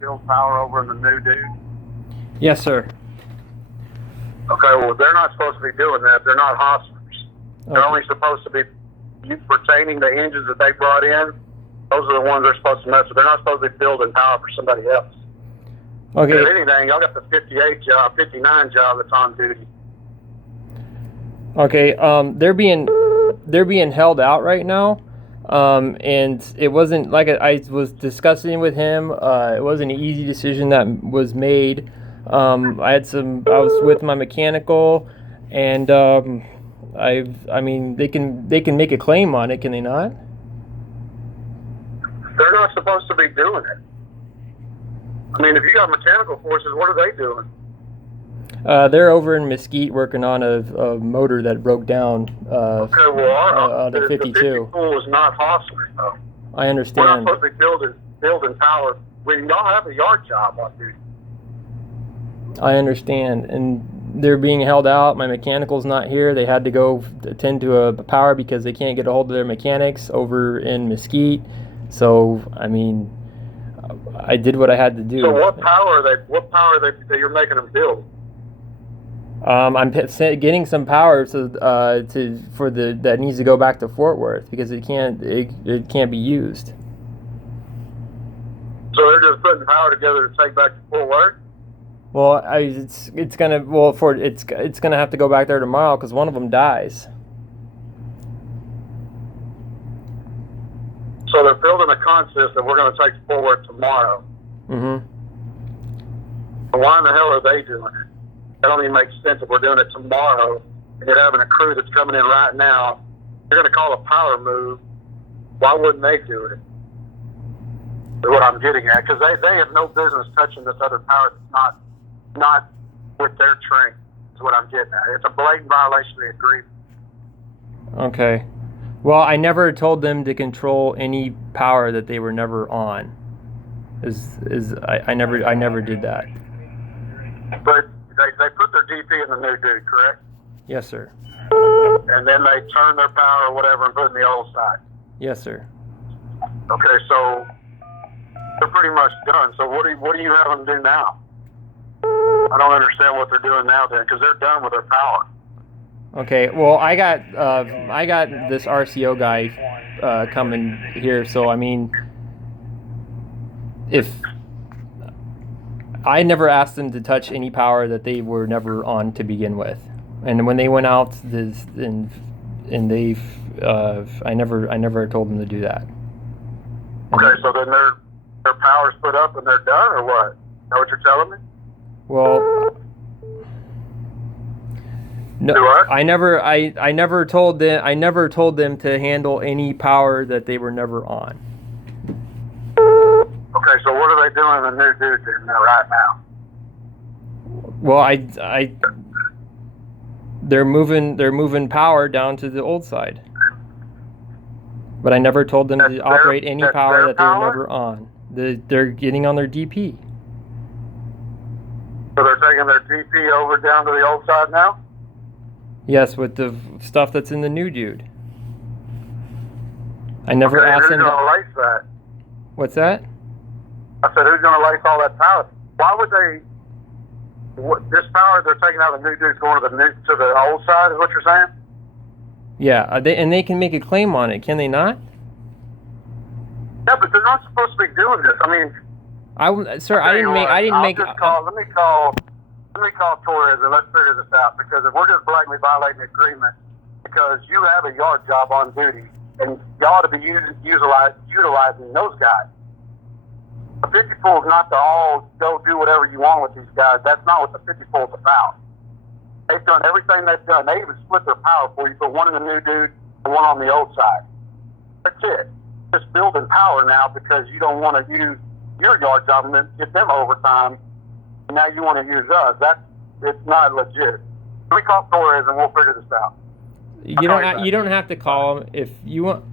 build power over in the new dude? Yes, sir. Okay, well, they're not supposed to be doing that. They're not hostlers. They're Okay. only supposed to be pertaining the engines that they brought in. Those are the ones they're supposed to mess with. They're not supposed to be building power for somebody else. Okay. If anything, y'all got the 58 job, 59 job that's on duty. Okay. They're being held out right now. And it wasn't like I was discussing with him. It wasn't an easy decision that was made. I was with my mechanical, and I mean, they can make a claim on it, can they not? They're not supposed to be doing it. I mean, if you got mechanical forces, what are they doing? They're over in Mesquite working on a motor that broke down. Okay, well, the 52. The 50 pool is not hostler, though. I We're not understand. supposed to be building power when y'all have a yard job on duty. I understand, and they're being held out. My mechanical's not here. They had to go attend to a power because they can't get a hold of their mechanics over in Mesquite. So, I mean, I did what I had to do. So what power are they that you're making them build? I'm getting some power that needs to go back to Fort Worth because it can't be used. So they're just putting power together to take back to Fort Worth? Well, it's gonna have to go back there tomorrow because one of them dies. So they're building a consist that we're going to take to Fort Worth tomorrow. Mm-hmm. So why in the hell are they doing it? That don't even make sense if we're doing it tomorrow and you're having a crew that's coming in right now. You're going to call a power move. Why wouldn't they do it? Is what I'm getting at. Because they have no business touching this other power that's not with their train, is what I'm getting at. It's a blatant violation of the agreement. Okay. Well, I never told them to control any power that they were never on. I never did that. But they put their DP in the new dude, correct? Yes, sir. And then they turn their power or whatever and put it in the old side. Yes, sir. Okay, so they're pretty much done. So what do you have them do now? I don't understand what they're doing now then, because they're done with their power. Okay. Well, I got this RCO guy coming here, so I mean, if I never asked them to touch any power that they were never on to begin with, and when they went out, I never told them to do that. Okay, so then their power's put up and they're done, or what? Is that what you're telling me? Well, no, I never told them to handle any power that they were never on. Okay, so what are they doing in the new dude then right now? Well, they're moving power down to the old side. But I never told them to operate any power that they were never on. They're getting on their DP. So they're taking their DP over down to the old side now? Yes, with the stuff that's in the new dude. I never asked them who's going to lace that? What's that? I said, who's going to lace all that power? Why would they? This power they're taking out of the new dude's going to the old side? Is what you're saying? Yeah, they can make a claim on it, can they not? Yeah, but they're not supposed to be doing this. I mean, sir, I didn't make. Let me call Torres and let's figure this out, because if we're just blatantly violating the agreement, because you have a yard job on duty and you ought to be utilizing those guys. The 50 pool is not to all go do whatever you want with these guys. That's not what the 50 pool is about. They've done everything they've done. They even split their power for you, put one in the new dude and one on the old side. That's it. Just building power now because you don't want to use your yard job and then get them overtime. And now you want to use us. It's not legit. Let me call Torres and we'll figure this out. You don't have to call them if you want.